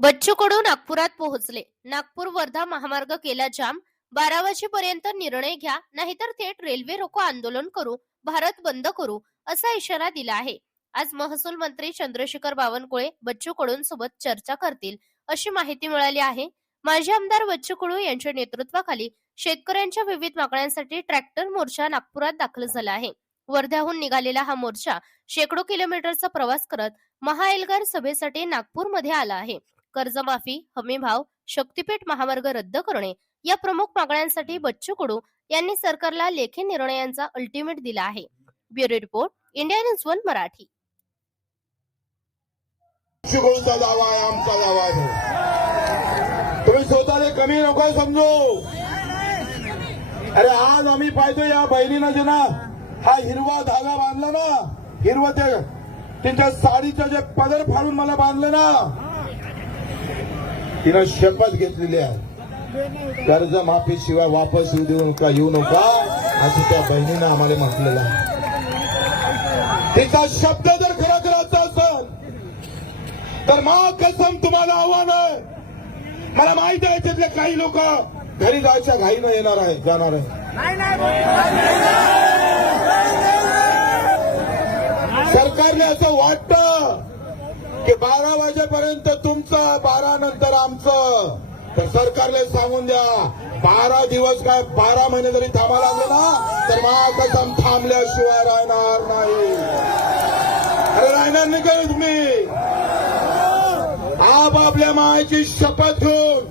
बच्चू कडू नागपुरात पोहोचले. नागपूर वर्धा महामार्ग केला जाम. बारा वाजेपर्यंत निर्णय घ्या नाहीतर थेट रेल्वे रोको आंदोलन करू भारत बंद करू असा इशारा दिला आहे. आज महसूल मंत्री चंद्रशेखर बावनकुळे बच्चू कडूंसोबत चर्चा करतील अशी माहिती मिळाली आहे. माजी आमदार बच्चू कडू यांच्या नेतृत्वाखाली शेतकऱ्यांच्या विविध मागण्यांसाठी ट्रॅक्टर मोर्चा नागपुरात दाखल झाला आहे. वर्ध्याहून निघालेला हा मोर्चा शेकडो किलोमीटरचा प्रवास करत महाएलगार सभेसाठी नागपूरमध्ये आला आहे. कर्जमाफी हमीभाव शक्तीपीठ महामार्ग रद्द करणे या प्रमुख मागण्यांसाठी बच्चू कडू यांनी सरकारला लेखी निर्णयांचा अल्टिमेट दिला आहे. Bureau report India News one Marathi. दावा आहे आमचा दावा आहे. तुम्ही स्वतःला कमी नको समजू. अरे आज आम्ही पाहतो या बहिणीनं जे ना हा हिरवा धागा बांधला ना हिरवा ते तिच्या साडीचं जे पदर फाडून मला बांधलं ना तिनं शपथ घेतलेली आहे. कर्ज माफी शिवाय वापस येऊ देऊ नका येऊ नका असं त्या बहिणीनं आम्हाला म्हटलेलं आहे. तिचा शब्द जर खरा करायचा असेल तर मा कसम तुम्हाला आव्हान आहे. मला माहीत आहे त्यातले काही लोक घरी जायच्या घाईनं येणार आहे जाणार आहे सरकारने असं वाटतं की बारा वाजेपर्यंत तुमचं बारा नंतर आमचं. तर सरकारला सांगून द्या बारा दिवस काय बारा महिने जरी थांबा लागले ना तर मा थांबल्याशिवाय राहणार नाही. अरे राहणार नाही का तुम्ही? आप आपल्या मायेची शपथ घेऊन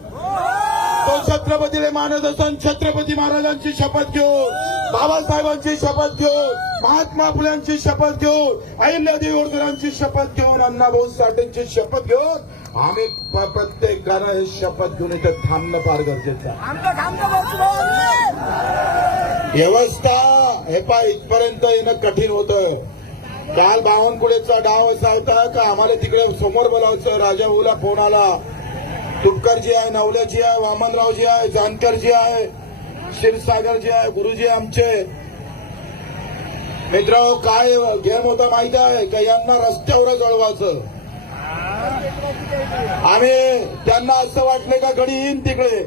तो छत्रपतीला मानत असून छत्रपती महाराजांची शपथ घेऊन बाबासाहेबांची शपथ घेऊन महात्मा फुल्यांची शपथ घेऊन अहिल्यादेवी होळकरांची शपथ घेऊन अण्णाभाऊ साठेंची शपथ घेऊन आम्ही प्रत्येकानं हे शपथ घेऊन इथं थांबणं फार गरजेचं व्यवस्था हे पा इथपर्यंत येणं कठीण होतं काल बावनकुळेचा डाव असा होता का आम्हाला तिकडे समोर बोलावचं राजा भाऊला फोन आला. तुपकरजी आहे नवल्याजी आहे वामनरावजी आहे जानकरजी आहे क्षीरसागरजी आहे गुरुजी आमचे. मित्र काय गेम होता माहीत आहे का? यांना रस्त्यावर जळवायचं. आम्ही त्यांना असं वाटलं का घडी येईन तिकडे?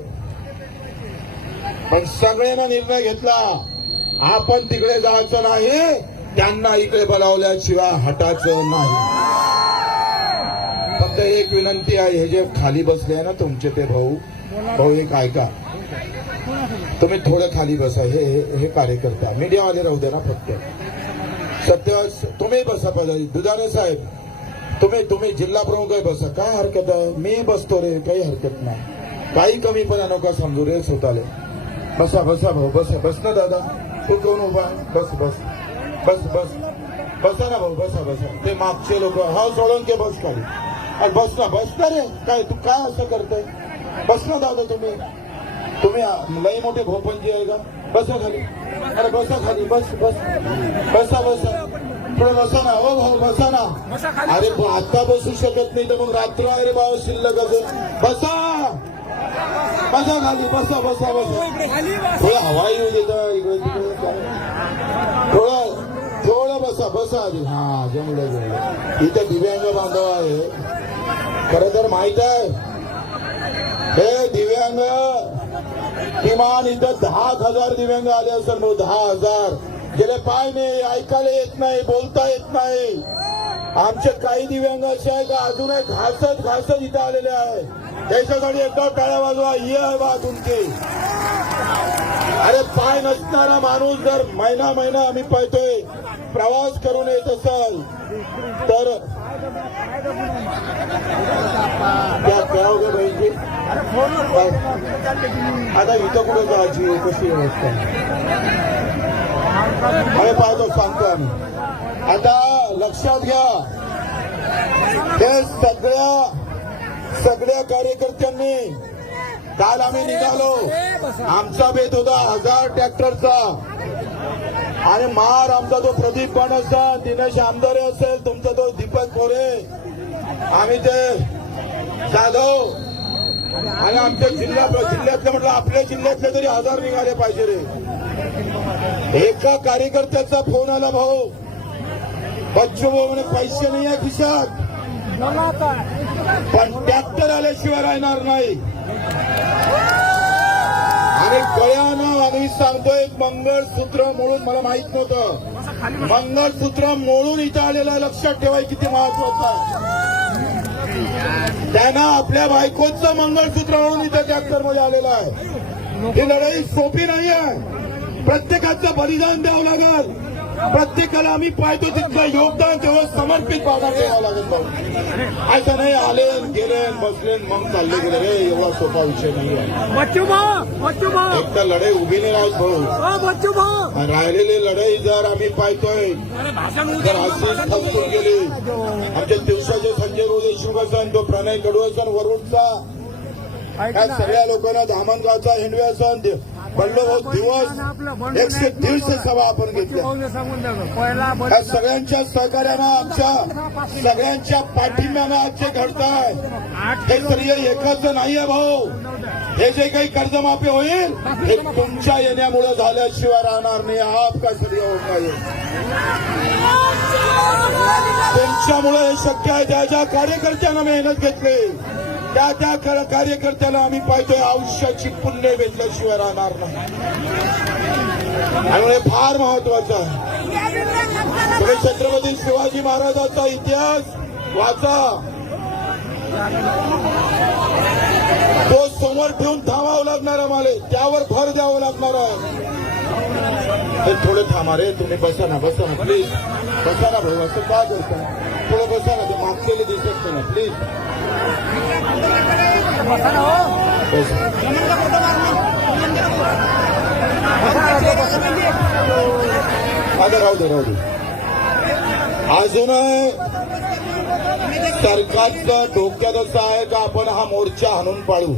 पण सगळ्यांना निर्णय घेतला. आपण तिकडे जायचं नाही. त्यांना इकडे बोलावल्याशिवाय हटायचं नाही. फक्त एक विनंती आहे हे जे खाली बसले आहे ना तुमचे ते भाऊ भाऊ एक ऐका. तुम्ही थोडं खाली बसा हे हे- हे कार्यकर्ता मीडियावाले राहू दे ना फक्त. सत्य तुम्ही बसा पाहिजे दुधाने साहेब तुम्ही तुम्ही जिल्हा प्रमुख आहे बसा. काय हरकत आहे? मी बसतो रे काही हरकत नाही. काही कमीपणा नका समजू रे स्वतःले. बसा बसा भाऊ बसा. बस ना दादा. तू कोण उभा? बस बस. बस बस. बसा ना भाऊ बसा बसा. ते मागचे लोक हा सोळंके बस खाली. अरे बस ना बस ना रे. काय तू काय असं करतोय? बस ना दादा तुम्ही. तुम्ही लई मोठे भोपनजी आहे का? बसा खाली. अरे बसा खाली बस बस. बसा बसा. थोडं बसा ना. हो भाऊ बसा ना. अरे आता बसू शकत नाही तर मग रात्र आहे रे बाबा शिल्लक असेल बसा. बसा खाली बसा बसा बसा. थोडं हवा येऊ देता इकडे तिकडे काय. थोडं थोडं बसा बसा आधी. हा जमलं जमलं. इथं दिव्यांग बांधव आहे. खरं तर माहीत आहे. हे दिव्यांग किमान इथं दहा हजार दिव्यांग आले असेल मग दहा हजार. गेले पाय नाही ऐकायला येत नाही बोलता येत नाही. आमचे काही दिव्यांग असे आहे का अजूनही घासत घासत इथं आलेले आहे त्याच्यासाठी एकदा टाळ्या वाजवा ये आहे बा तुमची. अरे पाय नसणारा माणूस जर महिना महिना आम्ही पाहतोय प्रवास करून येत असाल तर त्या काय हो गं बहिणी आता इथं कुठं जायची? कशी व्यवस्था? अरे पाहतो सांगतो आम्ही. आता लक्षात घ्या. हे सगळ्या सगळ्या कार्यकर्त्यांनी काल आम्ही निघालो. आमचा बेत होता हजार ट्रॅक्टरचा. आणि मार आमचा तो प्रदीप पण असेल दिनेश आमदारे असेल तुमचा तो दीपक कोरे. आम्ही ते जाधव आणि आमच्या जिल्ह्यात जिल्ह्यातले म्हटलं आपल्या जिल्ह्यातले तरी हजार निघाले पाहिजे रे. एका कार्यकर्त्याचा फोन आला भाऊ. बच्चू भाऊ म्हणे पैसे नाही आहे खिशात. पण ट्रॅक्टर आल्याशिवाय राहणार नाही. आणि गळ्यानं आम्ही सांगतोय मंगळसूत्र मोडून मला माहीत नव्हतं. मंगळसूत्र मोडून इथं आलेलं लक्षात ठेवाय किती महत्वाचं आहे. त्यांना आपल्या बायकोचं मंगळसूत्र म्हणून इथं मध्ये आलेलं आहे. ही लढाई सोपी नाही आहे. प्रत्येकाचं बलिदान द्यावं लागेल. प्रत्येकाला आम्ही पाहतो तिथलं योगदान तेवढं समर्पित भावना द्यावं लागेल असं नाही आले गेले बसले मग चालले गेले. रे एवढा सोपा विषय नाही आहे. एक तर लढाई उभी नाही राहत भाऊ. राहिलेली लढाई जर आम्ही पाहतोय जर अशीच थमसून गेली. आमच्या दिवसाचे संजय रोजे शिवसन तो प्रणय कडू असन वरुडचा या सगळ्या लोकांना धामणगावचा हिंडवे असन बल्लभाऊ दिवस एकशे दीडशे सभा आपण घेतल्या. सगळ्यांच्या सहकार्यानं आमच्या सगळ्यांच्या पाठिंब्यानं आज जे घडताय हे सर्व एकाच नाहीये भाऊ. हे जे काही कर्जमाफी होईल हे तुमच्या येण्यामुळे झाल्याशिवाय राहणार नाही. हा आपका सर्व होत नाही त्यांच्यामुळे हे शक्य आहे ज्या ज्या कार्यकर्त्यांना मेहनत घेतली त्या त्या कार्यकर्त्याला आम्ही पाहिजे आयुष्याची पुण्य भेटल्याशिवाय राहणार नाही. आणि फार महत्वाचं आहे. तुम्ही छत्रपती शिवाजी महाराजांचा इतिहास वाचा. तो समोर ठेवून थांबावं लागणार आम्हाला. त्यावर भर द्यावं लागणार आहे. हे थोडे थांबा रे तुम्ही बसा ना बसा ना प्लीज बसा ना भाऊ असं का करता थोडं बसा ना ते मागलेले दिसत ना प्लीज आता राहू दे राहू दे अजून सरकारचं डोक्यात असं आहे का आपण हा मोर्चा हाणून पाडू।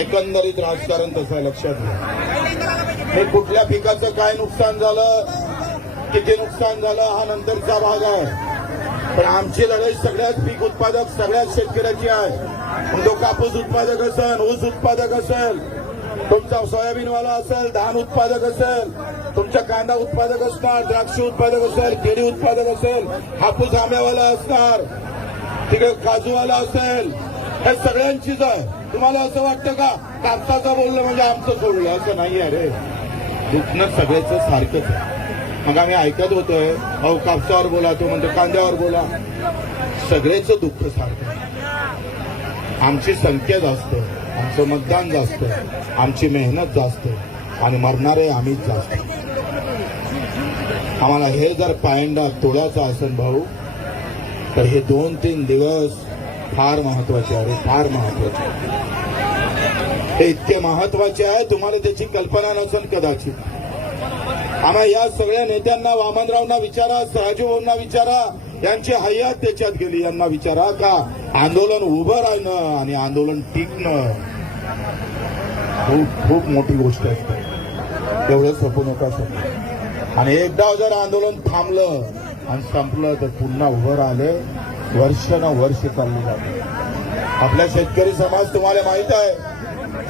एकंदरीत राजकारण तसं आहे, लक्षात घ्या हे कुठल्या पिकाचं काय नुकसान झालं? किती नुकसान झालं? हा नंतरचा भाग आहे. पण आमची लढाई सगळ्याच पीक उत्पादक सगळ्याच शेतकऱ्याची आहे. मग तो कापूस उत्पादक असेल ऊस उत्पादक असेल तुमचा सोयाबीनवाला असेल धान उत्पादक असेल तुमचा कांदा उत्पादक असणार द्राक्ष उत्पादक असेल केळी उत्पादक असेल हापूस आंब्यावाला असणार तिकडे काजूवाला असेल हे सगळ्यांचीच आहे. तुम्हाला असं वाटतं का? कापसाचं बोललं म्हणजे आमचं सोडलं असं नाही आहे रे. दुखणं सगळ्याचं सारखंच आहे. मग आम्ही ऐकत होतोय अहो कापसावर बोला तो म्हणतो कांद्यावर बोला. सगळ्याचं दुःख सारखं आहे. आमची संख्या जास्त आमचं मतदान जास्त आमची मेहनत जास्त आणि मरणारे आम्हीच जास्त. आम्हाला हे जर पायंडा तोडायचा असेल भाऊ तर हे दोन तीन दिवस फार महत्त्वाचे आहे फार महत्त्वाचे हे इतके महत्त्वाचे आहे तुम्हाला त्याची कल्पना नसेल कदाचित. आम्हा या सगळ्या नेत्यांना वामनरावना विचारा सयाजीभाऊंना विचारा यांची हयात त्याच्यात गेली. यांना विचारा का? आंदोलन उभं राहणं आणि आंदोलन टिकणं. खूप खूप मोठी गोष्ट असते तेवढं सोपू नका सर आणि एकदा जर आंदोलन थांबलं आणि संपलं तर पुन्हा उभं राहिले वर्ष न वर्ष चालली जाते आपला शेतकरी समाज तुम्हाला माहीत आहे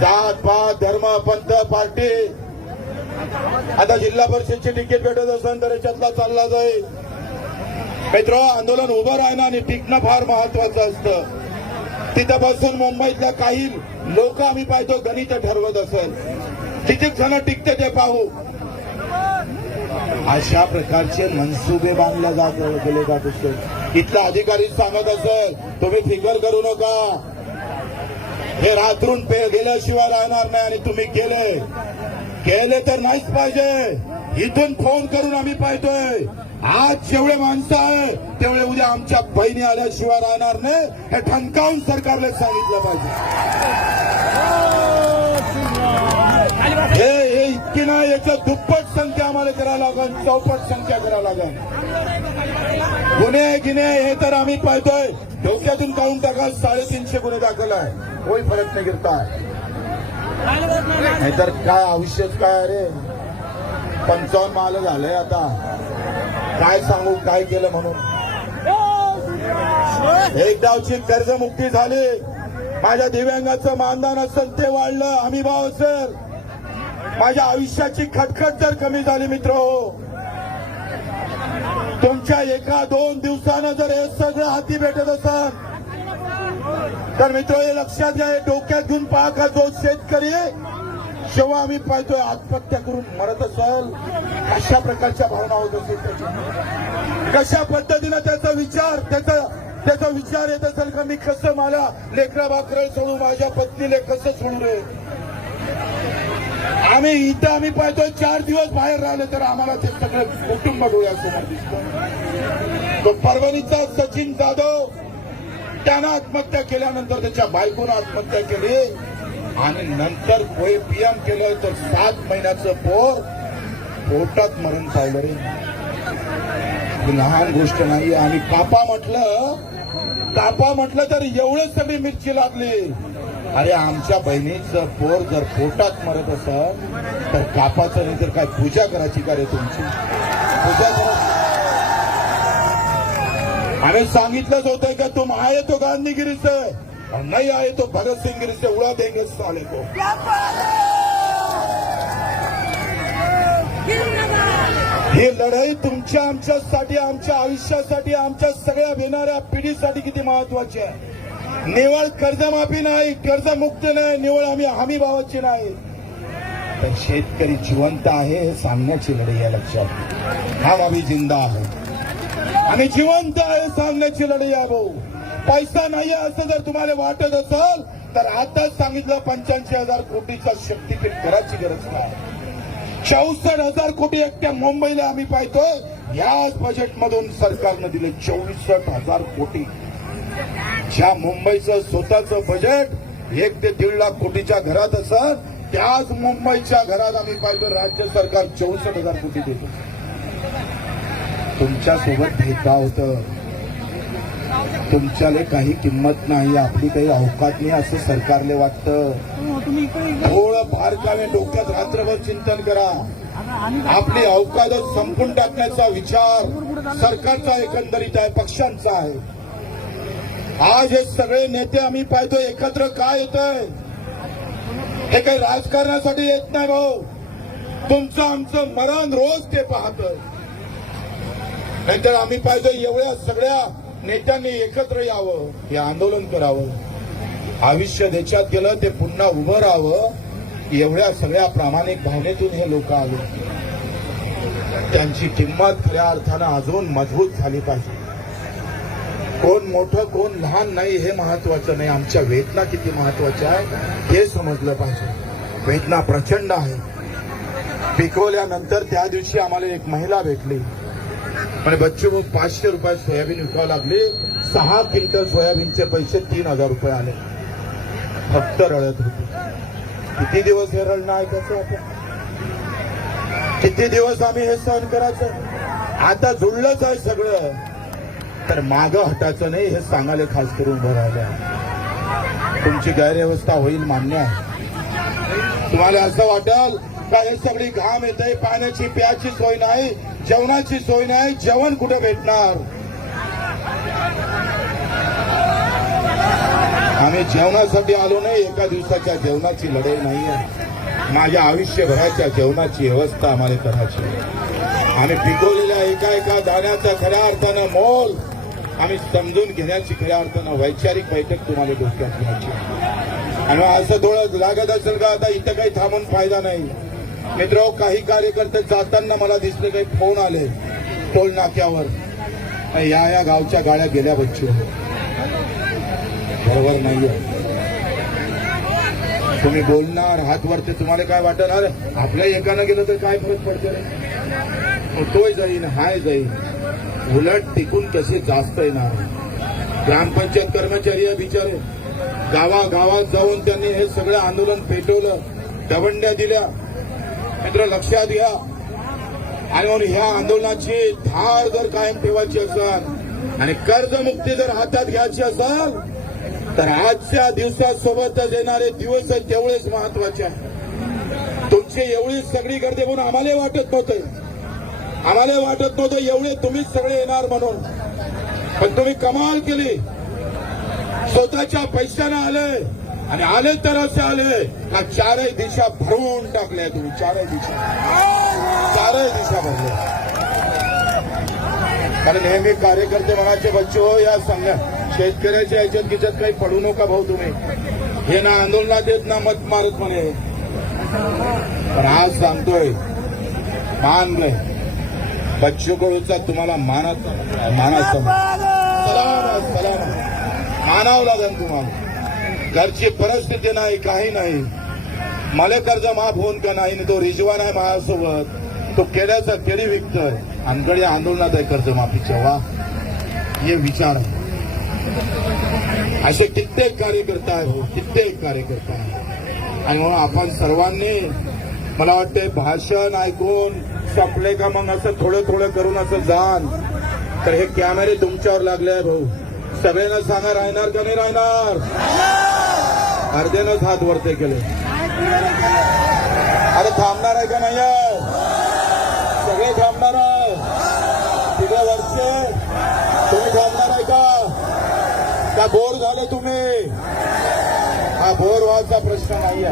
जात पात धर्म पंथ पार्टी. आता जिल्हा परिषदची तिकीट भेटत असेल तर याच्यातला चालला जाईल. मित्र आंदोलन उभं राहणं आणि टिकणं फार महत्वाचं असतं. तिथं बसून मुंबईतल्या काही लोक आम्ही पाहतो गणित ठरवत असेल. किती जण टिकते ते पाहू. अशा प्रकारचे मनसुबे बांधले जात गेले जात असते इथला अधिकारी सांगत असेल तुम्ही फिकर करू नका. हे रात्रून पे गेल्याशिवाय राहणार नाही आणि तुम्ही केले. केले तर नाहीच पाहिजे. इथून फोन करून आम्ही पाहतोय. आज जेवढे माणसं आहे तेवढे उद्या आमच्या बहिणी आल्याशिवाय राहणार नाही. हे ठणकावून सरकारला सांगितलं पाहिजे. की इतकी नाही याचं दुप्पट संख्या आम्हाला करावं लागेल चौपट संख्या करावं लागेल गुन्हे गिन्हे हे तर आम्ही पाहतोय. डोक्यातून काढून टाकाल साडेतीनशे गुन्हे दाखल आहे. कोई फरक नाही गिरता नाहीतर काय आयुष्यच काय अरे? पंचावन्न माल झालंय आता. काय सांगू काय केलं म्हणून? एकदावची कर्जमुक्ती झाली. माझ्या दिव्यांगाचं मानधन असेल ते वाढलं. हमी भाव असेल. माझ्या आयुष्याची खटखट जर कमी झाली मित्र हो. तुमच्या एका दोन दिवसानं जर हे सगळं हाती भेटत असाल तर मित्र हे लक्षात घ्या डोक्यात घेऊन पहा का जो शेतकरी जेव्हा आम्ही पाहतोय आत्महत्या करून मरत असेल. अशा प्रकारच्या भावना होत असेल कशा पद्धतीनं त्याचा विचार त्याचा त्याचा विचार येत असेल का? मी कसं मला लेकरा बाकरं सोडू माझ्या पत्नीले कसं सोडू रे? आम्ही इथं आम्ही पाहतोय चार दिवस बाहेर राहिले तर आम्हाला ते सगळं कुटुंब डोळ्यासमोर दिसतो. परभणीचा सचिन जाधव त्यानं आत्महत्या केल्यानंतर त्याच्या बायकोनं आत्महत्या केली. आणि नंतर कोय पीएम केलं तर सात महिन्याचं पोर पोटात मरण पावलं रे. लहान गोष्ट नाही आणि कापा म्हटलं कापा म्हटलं तर एवढं सगळी मिरची लागली. अरे आमच्या बहिणीचं पोर जर पोटात मरत असेल तर कापाचं नाही तर काय पूजा करायची का रे तुमची? पूजा करायची अरे सांगितलंच होतं का तुम आहे तो गांधीगिरीचं. नाही आहे तो भगत उड़ा देंगे साले तो ही लढाई तुमच्या आमच्यासाठी आमच्या आयुष्यासाठी आमच्या सगळ्या येणाऱ्या पिढीसाठी किती महत्वाची आहे. निवळ कर्जमाफी नाही कर्जमुक्त नाही निवळ आम्ही हमी भावाची नाही. तर शेतकरी जिवंत आहे हे सांगण्याची लढाई आहे लक्षात हा आम्ही जिंदा आहे आणि जिवंत आहे सांगण्याची लढाई आहे भाऊ. पैसा नाही असं जर तुम्हाला वाटत असेल तर आताच सांगितलं पंच्याऐंशी हजार कोटीचा शक्तीपीठ करायची गरज नाही. चौसष्ट हजार कोटी एकट्या मुंबईला आम्ही पाहतोय. याच बजेटमधून सरकारनं दिले चौसष्ट हजार कोटी. ज्या मुंबईचं स्वतःचं बजेट एक ते दीड लाख कोटीच्या घरात असत. त्याच मुंबईच्या घरात आम्ही पाहिजे राज्य सरकार चौसष्ट हजार कोटी देतो. तुमच्यासोबत भेदभाव होतं. तुमच्याले काही किंमत नाही आपली काही अवकात नाही असं सरकारले वाटतं. तुम्ही इकडे थोडं डोक्यात रात्रभर चिंतन करा. आपली अवकादच संपून टाकण्याचा विचार सरकारचा एकंदरीत आहे पक्षांचा आहे. आज हे सगळे नेते आम्ही पाहतो एकत्र काय येत आहे हे काही राजकारणासाठी येत नाही भाऊ. तुमचं आमचं मरण रोज ते पाहत नाहीतर आम्ही पाहतो एवढ्या सगळ्या नेत्यांनी एकत्र यावं हे आंदोलन करावं. आयुष्य देशात गेलं ते पुन्हा उभं राहावं. एवढ्या सगळ्या प्रामाणिक भावनेतून हे लोक आले. त्यांची किंमत खऱ्या अर्थानं अजून मजबूत झाली पाहिजे. कोण मोठं कोण लहान नाही हे महत्वाचं नाही. आमच्या वेदना किती महत्त्वाच्या आहे हे समजलं पाहिजे. वेदना प्रचंड आहे. पिकवल्यानंतर त्या दिवशी आम्हाला एक महिला भेटली. आणि बच्चू भाऊ पाचशे रुपयात सोयाबीन विकावं लागली. सहा क्विंटल सोयाबीनचे पैसे तीन हजार रुपये आले. फक्त रडत होती. किती दिवस हे रडणं ऐकायचं आपण किती दिवस आम्ही हे सहन करायचं? आता जुळलंच आहे सगळं. तर मागं हटायचं नाही हे सांगायला खास करून उभं राहिलं तुमची गैरव्यवस्था होईल मान्य आहे. तुम्हाला असं वाटेल का हे सगळी घाम येते पाण्याची प्याची सोय नाही जेवणाची सोय नाही जेवण कुठे भेटणार? आम्ही जेवणासाठी आलो नाही एका दिवसाच्या जेवणाची लढाई आहे. माझ्या आयुष्यभराच्या जेवणाची व्यवस्था आम्हाला करायची आणि आम्ही पिकवलेल्या एका एका दाण्याचा खऱ्या अर्थानं मोल आम्ही समजून घेण्याची खऱ्या अर्थानं वैचारिक बैठक तुम्हाला डोक्यात घ्यायची आणि असं थोडं लागत असेल का? आता इथं काही थांबून फायदा नाही. मित्र काही कार्यकर्ते जाताना मला दिसले काही फोन आले टोल नाक्यावर. या या गावच्या गाड्या गेल्या बच्चू. बरोबर नाहीये. तुम्ही बोलणार हात वरते तुम्हाला काय वाटणार आपल्या एकानं गेलं तर काय फरक पडतो तोय जाईन हाय जाईन. उलट टिकून कसे जास्त येणार. ग्रामपंचायत कर्मचारी बिचारे. गावागावात जाऊन त्यांनी हे सगळं आंदोलन पेटवलं दवंड्या दिल्या. मित्र लक्षात घ्या. आणि म्हणून ह्या आंदोलनाची धार जर कायम ठेवायची असेल आणि कर्जमुक्ती जर हातात घ्यायची असेल तर आजच्या दिवसासोबतच येणारे दिवस तेवढेच महत्त्वाचे आहे तुमची एवढी सगळी गर्दी म्हणून आम्हाला वाटत नव्हतं. आम्हाला वाटत नव्हतं एवढे तुम्हीच सगळे येणार म्हणून. पण तुम्ही कमाल केली. स्वतःच्या पैशानं आले आणि आले तर असे आले. का चारही दिशा भरवून टाकल्या तुम्ही चारही दिशा. चारही दिशा भरल्या. कारण नेहमी कार्यकर्ते म्हणायचे बच्चो या संघ शेतकऱ्याच्या याच्यात गिच्यात काही पडू नका भाऊ तुम्ही. हे ना आंदोलनात येत ना मत मारत म्हणे. पण आज सांगतोय मान नाही. कडूचा तुम्हाला मानत मानात सलाम सलाम. मानावं लागेल तुम्हाला. घरची परिस्थिती नाही काही नाही. मला कर्ज माफ होऊन का नाही तो रिजवान आहे माझ्यासोबत. तो केल्याचा केळी विकतोय. आमकडे आंदोलनात आहे कर्जमाफीच्या वा. हे विचार. आहे असे कित्येक कार्यकर्ता आहे हो कित्येक कार्यकर्ता आहे आणि म्हणून आपण सर्वांनी मला वाटते भाषण ऐकून संपले का मग असं थोडं थोडं करून असं जाण? तर हे कॅमेरे तुमच्यावर लागले आहे भाऊ. सगळ्यांना सांगा राहणार का नाही राहणार? अर्ध्यानंच हात वरते केले. अरे थांबणार आहे का नाही सगळे थांबणार आहे. तिकडे वरचे. तुम्ही थांबणार आहे का? का बोर झाले तुम्ही? हा बोर व्हायचा प्रश्न नाही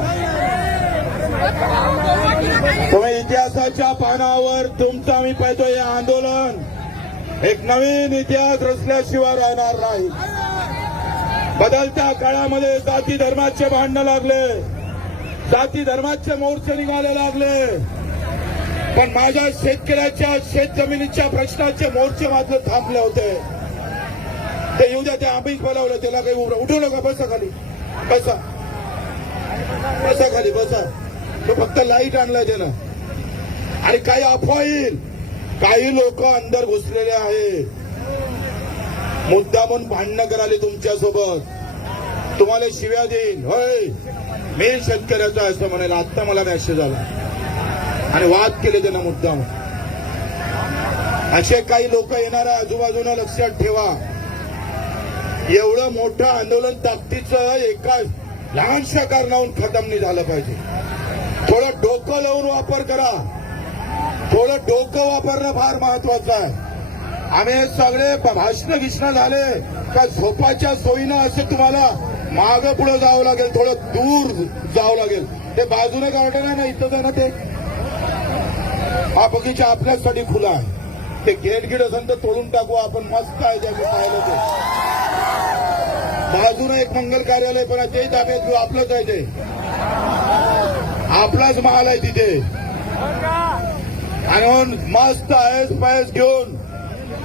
तुम्ही इतिहासाच्या पानावर तुमचं आम्ही पाहतो हे आंदोलन. एक नवीन इतिहास रचल्याशिवाय राहणार नाही. बदलत्या काळामध्ये जाती धर्माचे भांडणं लागले. जाती धर्माचे मोर्चे निघाले लागले. पण माझ्या शेतकऱ्याच्या शेत जमिनीच्या प्रश्नाचे मोर्चे मात्र थांबले होते. ते येऊ द्या ते आम्ही बोलावलं त्याला काही उठू नका बसा खाली. बसा. बसा खाली बसा. तो फक्त लाइट आणलाय त्यानं. आणि काही अफवा येईल. काही लोक अंदर घुसलेले आहे. मुद्दामून भांडणं कराले तुमच्यासोबत तुम्हाला शिव्या देईन. होय. मी शेतकऱ्याचा असं म्हणायला आत्ता मला मॅसेज आला. आणि वाद केले त्यांना मुद्दा असे काही लोक येणार आहे. आजूबाजूला लक्षात ठेवा. एवढं मोठं आंदोलन ताकदीचं एका लहानशा कारणाहून खतम नाही झालं पाहिजे. थोडं डोकं लावून वापर करा. थोडं डोकं वापरणं फार महत्वाचं आहे. आम्ही सगळे भाषण घिष्ण झाले का झोपाच्या सोयीनं असं तुम्हाला माग पुढे जावं लागेल थोडं दूर जावं लागेल. ते बाजूने गावठे ना इथं जाणं ते. हा बगीचा आपल्यासाठी खुला आहे. ते गेट गिट असेल तर तोडून टाकू आपण मस्त आहे ज्या पाहिलं ते. बाजूने एक मंगल कार्यालय पण आहे ते ताब्यात घेऊ आपलंच आहे ते. आपलाच महाल आहे तिथे. आणि म्हणून मस्त आहेस पायस घेऊन.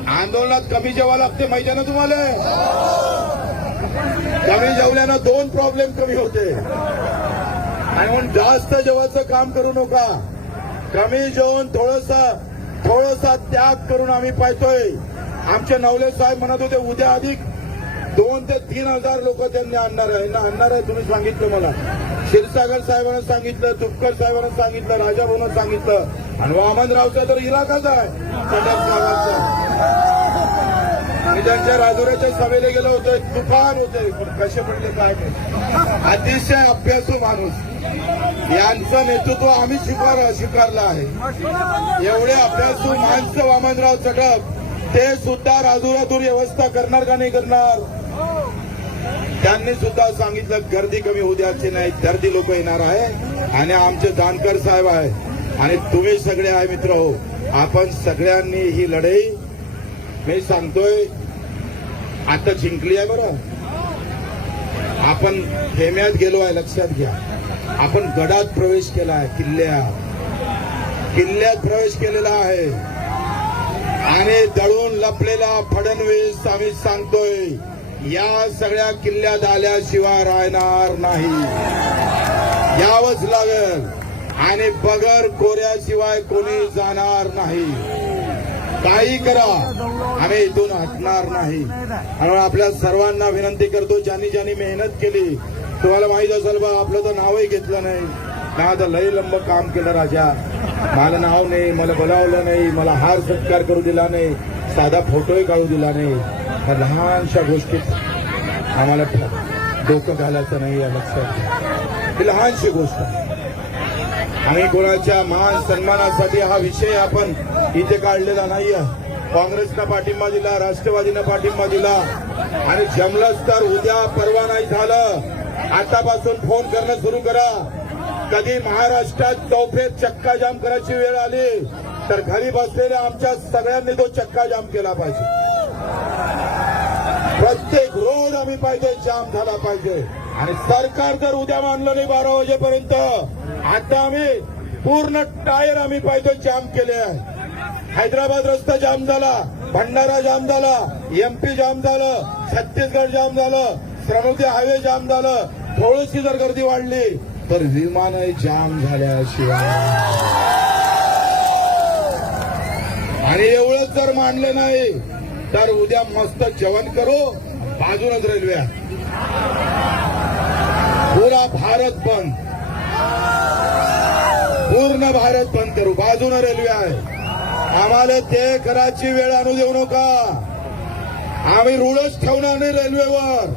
आंदोलनात कमी जेवा लागते माहिती आहे ना तुम्हाला? कमी जेवल्यानं दोन प्रॉब्लेम कमी होते. आणि म्हणून जास्त जेवायचं काम करू नका. कमी जेवण थोडसा थोडासा त्याग करून आम्ही पाहतोय. आमचे नवले साहेब म्हणत होते उद्या अधिक दोन ते तीन हजार लोक त्यांनी आणणार आहे. ना आणणार आहे तुम्ही सांगितलं मला. क्षीरसागर साहेबांना सांगितलं तुपकर साहेबांना सांगितलं राजाभाऊनं सांगितलं. आणि वामनरावचा तर इलाकाच आहे. संडास मी त्यांच्या राजोऱ्याच्या सभेला गेलो होतो. तुफान होते. पण कसे पडले काय अतिशय अभ्यासू माणूस. यांचं नेतृत्व आम्ही स्वीकार स्वीकारलं आहे. एवढे अभ्यासू माणसं वामनराव चटक ते सुद्धा राजुरातून व्यवस्था करणार का नाही करणार? त्यांनी सुद्धा सांगितलं गर्दी कमी होऊ द्यायची नाही गर्दी लोक येणार आहे. आणि आमचे जानकर साहेब आहे. आणि तुम्ही सगळे आहे मित्र हो. आपण सगळ्यांनी ही लढाई मी सांगतोय आता जिंकली आहे बरं. आपण खेम्यात गेलो आहे लक्षात घ्या. आपण गडात प्रवेश केला आहे किल्ल्यात किल्ल्यात प्रवेश केलेला आहे. आणि दळून लपलेला फडणवीस आम्ही सांगतोय या सगळ्या किल्ल्यात आल्याशिवाय राहणार नाही. यावंच लागल. आणि बगर कोऱ्याशिवाय कोणी जाणार नाही. काही करा. आम्ही इथून हटणार नाही. आणि आपल्या सर्वांना विनंती करतो ज्यांनी ज्यांनी मेहनत केली. तुम्हाला माहीत असेल बा आपलं तर नावही घेतलं नाही. ना तर लय लंब काम केलं राजा. मला नाव नाही मला बोलावलं नाही मला हार सत्कार करू दिला नाही. साधा फोटोही काढू दिला नाही. ह्या लहानशा गोष्टीत आम्हाला डोकं घालायचं नाही या लक्षात. ही लहानशी गोष्ट. आणि कोणाच्या मान सन्मानासाठी हा विषय आपण इथे काढलेला नाहीये. काँग्रेसनं पाठिंबा दिला राष्ट्रवादीनं पाठिंबा दिला. आणि जमलंच तर उद्या परवा नाही झालं. आतापासून फोन करणं सुरू करा. कधी महाराष्ट्रात चौफेत चक्काजाम करायची वेळ आली? तर घरी बसलेल्या आमच्या सगळ्यांनी तो चक्का जाम केला पाहिजे. प्रत्येक रोड आम्ही पाहिजे जाम झाला पाहिजे. आणि सरकार जर उद्या मानलं नाही बारा वाजेपर्यंत आता आम्ही पूर्ण टायर आम्ही पाहिजे जाम केले आहे. हैदराबाद रस्ता जाम झाला भंडारा जाम झाला एमपी जाम झालं छत्तीसगड जाम झालं श्रमती हायवे जाम झालं थोडीशी जर गर्दी वाढली तर विमानही जाम झाल्याशिवाय. आणि एवढंच जर मानलं नाही तर उद्या मस्त जेवण करू बाजूनच रेल्वे पुरा भारत बंद. पूर्ण भारत बंद करू. बाजून रेल्वे आहे. आम्हाला ते कराची वेळ आणू देऊ नका. आम्ही रुळच ठेवणार नाही रेल्वेवर.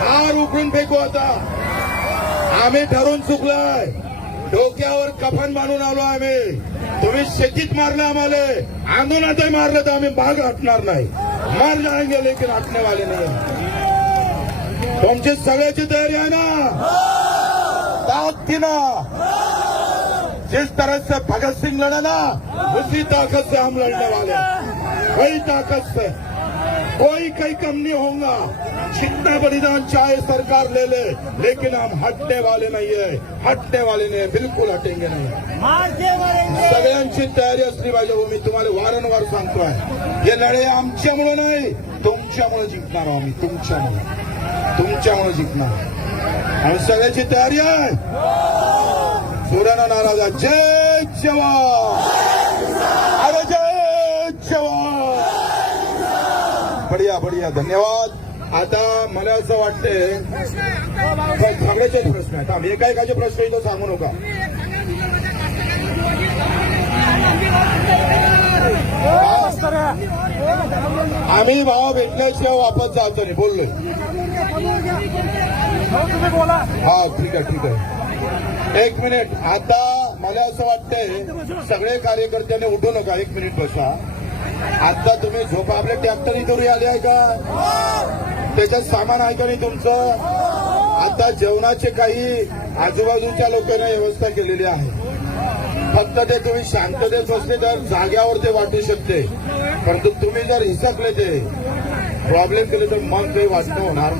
हार उकळून फेकू आता. आम्ही ठरून चुकलाय. डोक्यावर कफन बांधून आलो आम्ही. तुम्ही शेतीत मारलं आम्हाला. आंदोलनातही मारलं तर आम्ही भाग हटणार नाही. मार जाएंगे लेकिन हटने वाले नाही. तुमची सगळ्याची तयारी आहे ना? ताकदीनं जिस तरह से भगत सिंह लड़ा ना उसी ताकत से हम लड़ने वाले वही ताकत से. कोई कहीं कम नहीं होगा। जितना बलिदान चाहे सरकार ले ले लेकिन हम हटने वाले नहीं है। हटने वाले नहीं बिल्कुल हटेंगे नहीं सगळ्यांची तयारी असली पाहिजे हो मी तुम्हाला वारंवार सांगतोय हे। लढे आमच्यामुळे नाही तुमच्यामुळे जिंकणार आम्ही तुमच्यामुळे। तुमच्यामुळे जिंकणार आणि सगळ्याची तयारी आहे। सुराना नाराज. जय जवान! अरे जय जवान! बढिया बढिया धन्यवाद। आता मला असं वाटतंय काय सगळ्याचे प्रश्न आहेत आम्ही एकाएकाचे प्रश्न इथं सांगू नका. आम्ही भाव भेटल्याशिवाय वापस जातो नाही बोललोय हा ठीक आहे ठीक आहे. एक मिनिट आता मला असं वाटतंय सगळे कार्यकर्त्यांनी उठू नका एक मिनिट बसा. आता तुम्ही झोपा आपल्या ट्रॅक्टर इथून आले आहे का? त्याच्यात सामान आहे का नाही तुमचं? आता जेवणाचे काही आजूबाजूच्या लोकांना व्यवस्था केलेली आहे. फक्त ते तुम्ही शांततेत बसले तर जाग्यावर ते वाटू शकते. परंतु तुम्ही जर हिसकले ते प्रॉब्लेम केले तर मग काही वाटणं होणार